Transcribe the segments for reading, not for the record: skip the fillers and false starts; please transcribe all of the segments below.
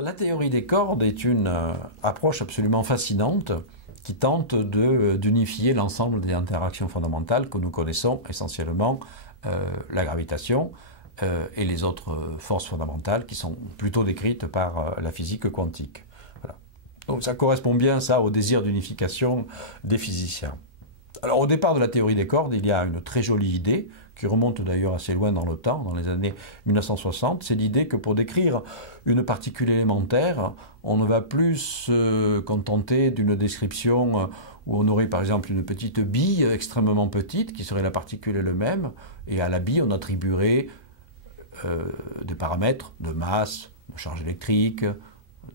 La théorie des cordes est une approche absolument fascinante qui tente d'unifier l'ensemble des interactions fondamentales que nous connaissons, essentiellement la gravitation et les autres forces fondamentales qui sont plutôt décrites par la physique quantique. Voilà. Donc ça correspond bien ça au désir d'unification des physiciens. Alors au départ de la théorie des cordes, il y a une très jolie idée, qui remonte d'ailleurs assez loin dans le temps, dans les années 1960, c'est l'idée que pour décrire une particule élémentaire, on ne va plus se contenter d'une description où on aurait par exemple une petite bille extrêmement petite, qui serait la particule elle-même, et à la bille on attribuerait des paramètres de masse, de charge électrique,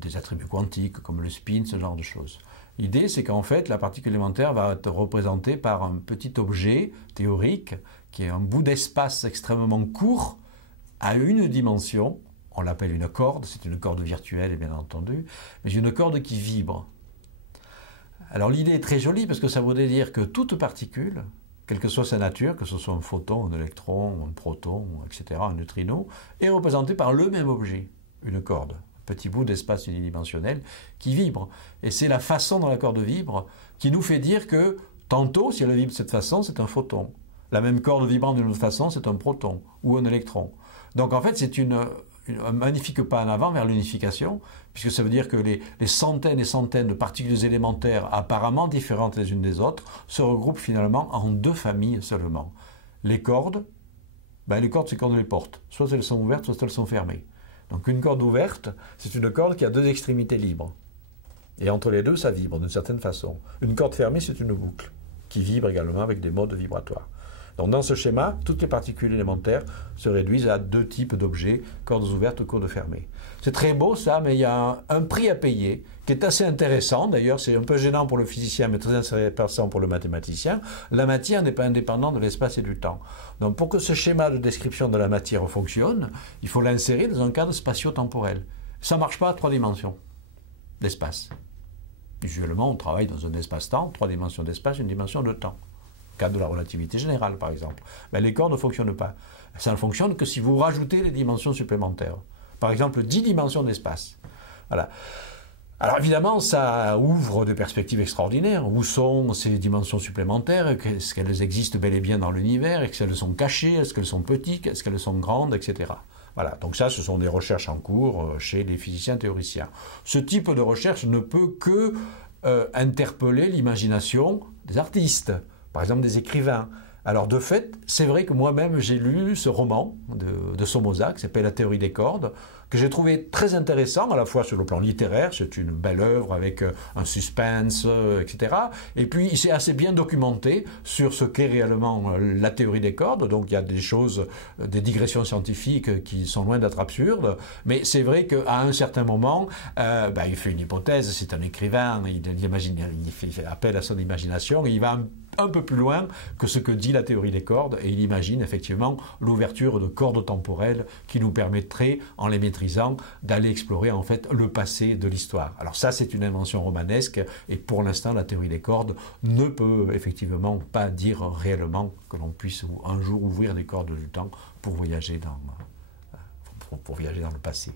des attributs quantiques comme le spin, ce genre de choses. L'idée, c'est qu'en fait, la particule élémentaire va être représentée par un petit objet théorique qui est un bout d'espace extrêmement court à une dimension. On l'appelle une corde, c'est une corde virtuelle, bien entendu, mais une corde qui vibre. Alors l'idée est très jolie parce que ça voudrait dire que toute particule, quelle que soit sa nature, que ce soit un photon, un électron, un proton, etc., un neutrino, est représentée par le même objet, une corde. Petit bout d'espace unidimensionnel qui vibre. Et c'est la façon dont la corde vibre qui nous fait dire que tantôt, si elle vibre de cette façon, c'est un photon. La même corde vibrant d'une autre façon, c'est un proton ou un électron. Donc en fait, c'est un magnifique pas en avant vers l'unification, puisque ça veut dire que les centaines et centaines de particules élémentaires apparemment différentes les unes des autres se regroupent finalement en deux familles seulement. Les cordes, les cordes c'est quand on les porte. Soit elles sont ouvertes, soit elles sont fermées. Donc une corde ouverte, c'est une corde qui a deux extrémités libres. Et entre les deux, ça vibre d'une certaine façon. Une corde fermée, c'est une boucle, qui vibre également avec des modes vibratoires. Donc dans ce schéma, toutes les particules élémentaires se réduisent à deux types d'objets, cordes ouvertes ou cordes fermées. C'est très beau ça, mais il y a un prix à payer, qui est assez intéressant. D'ailleurs, c'est un peu gênant pour le physicien, mais très intéressant pour le mathématicien. La matière n'est pas indépendante de l'espace et du temps. Donc pour que ce schéma de description de la matière fonctionne, il faut l'insérer dans un cadre spatio-temporel. Ça ne marche pas à trois dimensions d'espace. Usuellement, on travaille dans un espace-temps, trois dimensions d'espace, une dimension de temps. Cas de la relativité générale, par exemple. Les cordes ne fonctionnent pas. Ça ne fonctionne que si vous rajoutez les dimensions supplémentaires. Par exemple, 10 dimensions d'espace. Voilà. Alors évidemment, ça ouvre des perspectives extraordinaires. Où sont ces dimensions supplémentaires? Est-ce qu'elles existent bel et bien dans l'univers? Est-ce qu'elles sont cachées? Est-ce qu'elles sont petites? Est-ce qu'elles sont grandes? Etc. Voilà, donc ça, ce sont des recherches en cours chez les physiciens théoriciens. Ce type de recherche ne peut que interpeller l'imagination des artistes, par exemple des écrivains. Alors de fait, c'est vrai que moi-même j'ai lu ce roman de Somoza qui s'appelle La théorie des cordes, que j'ai trouvé très intéressant à la fois sur le plan littéraire, c'est une belle œuvre avec un suspense, etc. Et puis il s'est assez bien documenté sur ce qu'est réellement la théorie des cordes, donc il y a des choses, des digressions scientifiques qui sont loin d'être absurdes, mais c'est vrai qu'à un certain moment, il fait une hypothèse, c'est un écrivain, il fait appel à son imagination, et il va un peu plus loin que ce que dit la théorie des cordes, et il imagine effectivement l'ouverture de cordes temporelles qui nous permettraient, en les maîtrisant, d'aller explorer en fait le passé de l'histoire. Alors ça, c'est une invention romanesque, et pour l'instant, la théorie des cordes ne peut effectivement pas dire réellement que l'on puisse un jour ouvrir des cordes du temps pour voyager dans le passé.